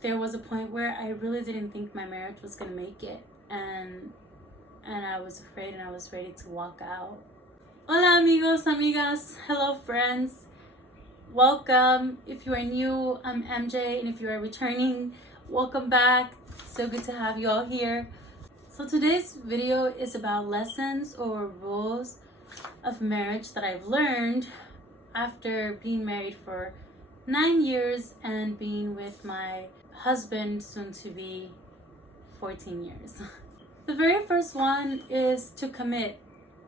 there was a point where I really didn't think my marriage was gonna make it, and I was afraid and I was ready to walk out. Hola amigos, amigas, hello friends, welcome. If you are new, I'm MJ, and if you are returning, welcome back. So good to have you all here. So today's video is about lessons or rules of marriage that I've learned after being married for 9 years and being with my husband, soon to be 14 years. The very first one is to commit.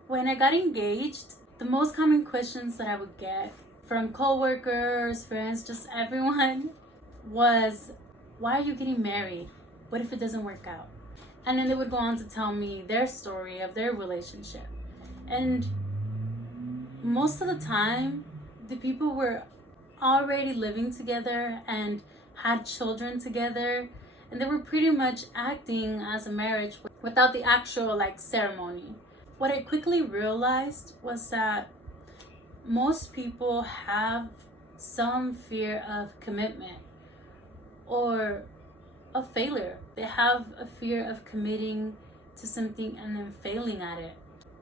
When I got engaged, the most common questions that I would get from coworkers, friends, just everyone was, why are you getting married? What if it doesn't work out? And then they would go on to tell me their story of their relationship. And most of the time, the people were already living together and had children together, and they were pretty much acting as a marriage without the actual ceremony. What I quickly realized was that most people have some fear of commitment or of failure. They have a fear of committing to something and then failing at it.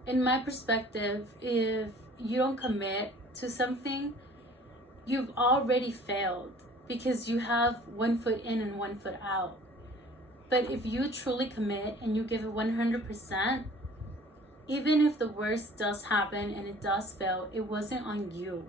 In my perspective, if you don't commit to something, you've already failed because you have one foot in and one foot out. But if you truly commit and you give it 100%, even if the worst does happen and it does fail, it wasn't on you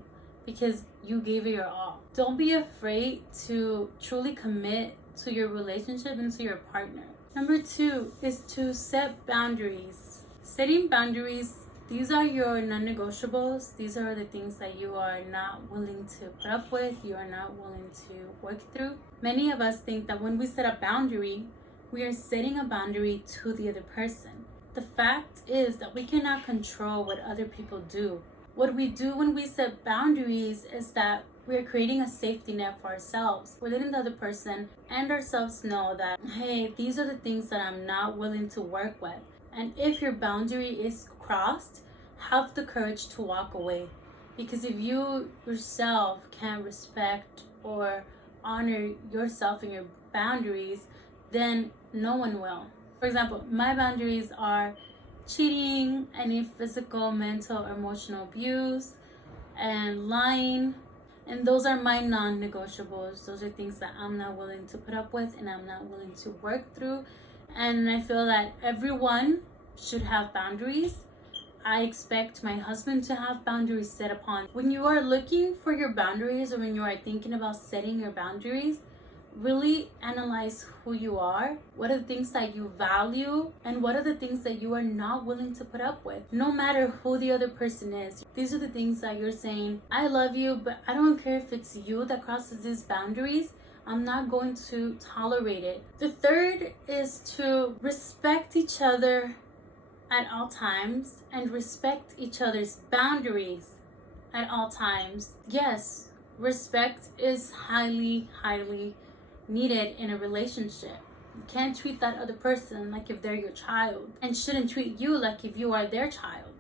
because you gave it your all. Don't be afraid to truly commit to your relationship and to your partner. Number 2 is to set boundaries. Setting boundaries, these are your non-negotiables. These are the things that you are not willing to put up with, you are not willing to work through. Many of us think that when we set a boundary, we are setting a boundary to the other person. The fact is that we cannot control what other people do. What we do when we set boundaries is that we're creating a safety net for ourselves. We're letting the other person and ourselves know that, hey, these are the things that I'm not willing to work with. And if your boundary is crossed, have the courage to walk away. Because if you yourself can't respect or honor yourself and your boundaries, then no one will. For example, my boundaries are cheating, any physical, mental, or emotional abuse, and lying. And those are my non-negotiables. Those are things that I'm not willing to put up with and I'm not willing to work through. And I feel that everyone should have boundaries. I expect my husband to have boundaries set upon. When you are looking for your boundaries or when you are thinking about setting your boundaries, really analyze who you are, what are the things that you value, and what are the things that you are not willing to put up with. No matter who the other person is, these are the things that you're saying, I love you, but I don't care if it's you that crosses these boundaries. I'm not going to tolerate it. The third is to respect each other at all times and respect each other's boundaries at all times. Yes, respect is highly needed in a relationship. You can't treat that other person like if they're your child, and shouldn't treat you like if you are their child.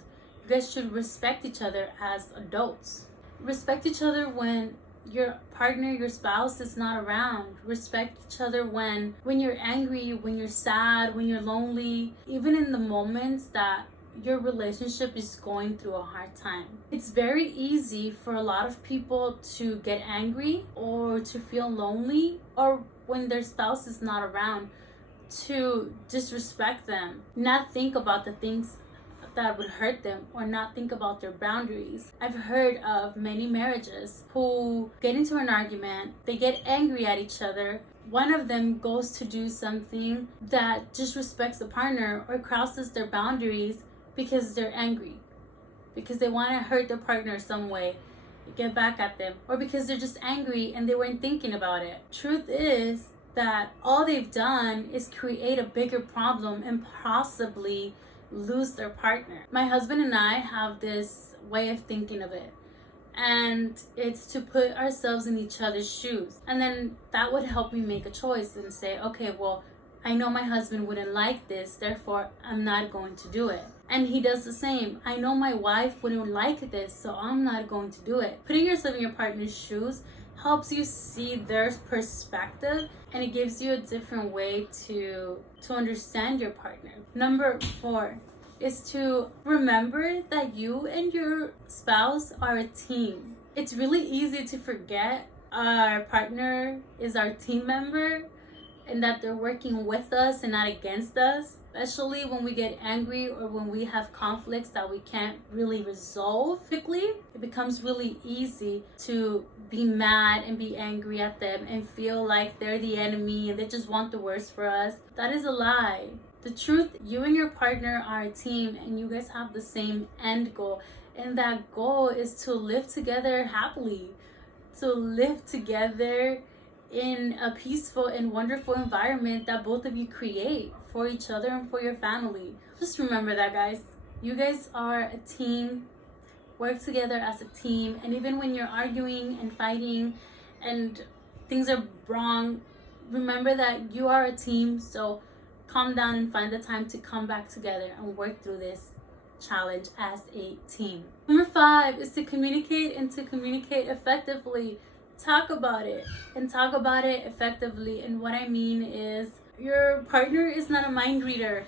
You guys should respect each other as adults. Respect each other when your partner, your spouse is not around. Respect each other when you're angry, when you're sad, when you're lonely, even in the moments that your relationship is going through a hard time. It's very easy for a lot of people to get angry or to feel lonely, or when their spouse is not around, to disrespect them, not think about the things that would hurt them, or not think about their boundaries. I've heard of many marriages who get into an argument, they get angry at each other, one of them goes to do something that disrespects the partner or crosses their boundaries because they're angry, because they want to hurt their partner some way, get back at them, or because they're just angry and they weren't thinking about it. Truth is that all they've done is create a bigger problem and possibly lose their partner. My husband and I have this way of thinking of it, and it's to put ourselves in each other's shoes, and then that would help me make a choice and say, okay, well, I know my husband wouldn't like this, therefore I'm not going to do it. And he does the same. I know my wife wouldn't like this, so I'm not going to do it. Putting yourself in your partner's shoes helps you see their perspective, and it gives you a different way to understand your partner. Number 4 is to remember that you and your spouse are a team. It's really easy to forget our partner is our team member and that they're working with us and not against us, especially when we get angry or when we have conflicts that we can't really resolve quickly. It becomes really easy to be mad and be angry at them and feel like they're the enemy and they just want the worst for us. That is a lie. The truth, you and your partner are a team and you guys have the same end goal. And that goal is to live together happily, to live together in a peaceful and wonderful environment that both of you create for each other and for your family. Just remember that, guys. You guys are a team. Work together as a team. And even when you're arguing and fighting and things are wrong, remember that you are a team. So calm down and find the time to come back together and work through this challenge as a team. Number 5 is to communicate and to communicate effectively. Talk about it and talk about it effectively. And what I mean is, your partner is not a mind reader.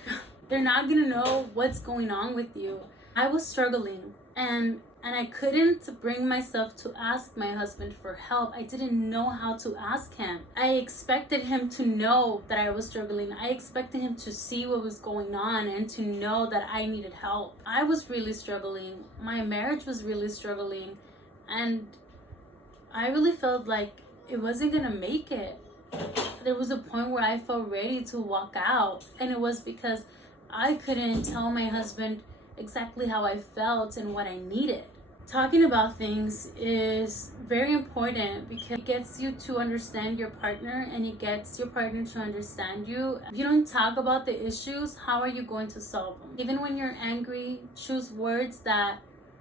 They're not gonna know what's going on with you. I was struggling and I couldn't bring myself to ask my husband for help. I didn't know how to ask him. I expected him to know that I was struggling. I expected him to see what was going on and to know that I needed help. I was really struggling. My marriage was really struggling. And I really felt like it wasn't gonna make it. There was a point where I felt ready to walk out, and it was because I couldn't tell my husband exactly how I felt and what I needed. Talking about things is very important because it gets you to understand your partner and it gets your partner to understand you. If you don't talk about the issues, how are you going to solve them? Even when you're angry, choose words that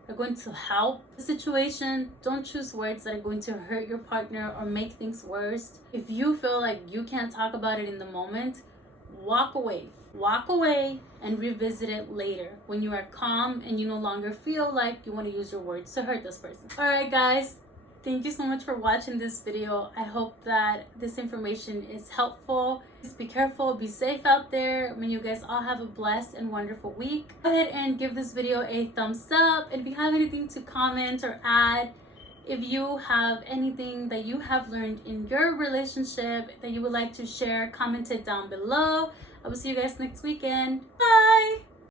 are going to help the situation. Don't choose words that are going to hurt your partner or make things worse. If you feel like you can't talk about it in the moment, walk away. Walk away and revisit it later when you are calm and you no longer feel like you want to use your words to hurt this person. Alright guys, thank you so much for watching this video. I hope that this information is helpful. Just be careful, be safe out there. I mean, you guys all have a blessed and wonderful week. Go ahead and give this video a thumbs up. And if you have anything to comment or add, if you have anything that you have learned in your relationship that you would like to share, comment it down below. I will see you guys next weekend. Bye!